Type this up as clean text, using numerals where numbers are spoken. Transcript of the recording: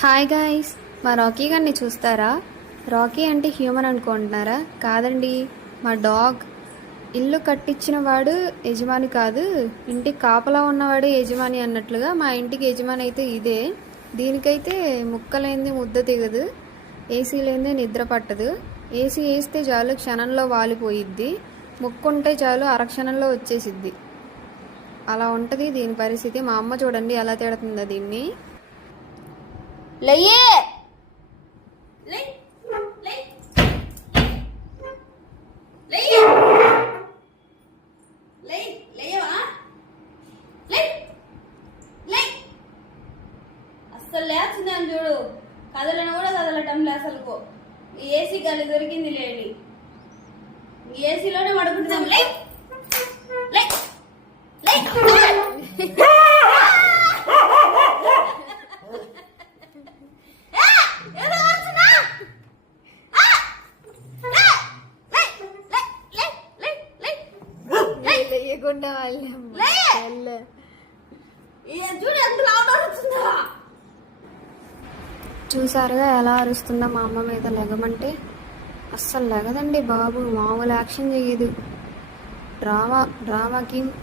Hi guys, మా Rocky గారిని చూస్తారా? రాకీ అంటే హ్యూమన్ అనుకుంటున్నారా? కాదండి, మా డాగ్. ఇల్లు కట్టించిన వాడు యజమాని కాదు, ఇంటికి కాపలా ఉన్నవాడే యజమాని అన్నట్లుగా మా ఇంటికి యజమాని అయితే ఇదే. దీనికైతే ముక్కలేంది ముద్ద దిగదు, ఏసీ లేనిదే నిద్ర పట్టదు. ఏసీ వేస్తే చాలు క్షణంలో వాలిపోయిద్ది, ముక్కుంటే చాలు అరక్షణంలో వచ్చేసిద్ది. అలా ఉంటుంది దీని పరిస్థితి. మా అమ్మ చూడండి ఎలా తిడుతుందో దీన్ని. లయ్యే అస్సలు లేచిందని చూడు, కదలను కూడా కదలటం లే అసలుకో. ఈ ఏసీ గాలి దొరికింది లేని, ఈ ఏసీలోనే పడుకుంటున్నాం. లే లే లే లేకుండా చూసారుగా ఎలా అరుస్తుందో మా అమ్మ మీద లెగమంటే. అస్సలు లెగదండి బాబు, మామూలు యాక్షన్ చేయదు. Drama king.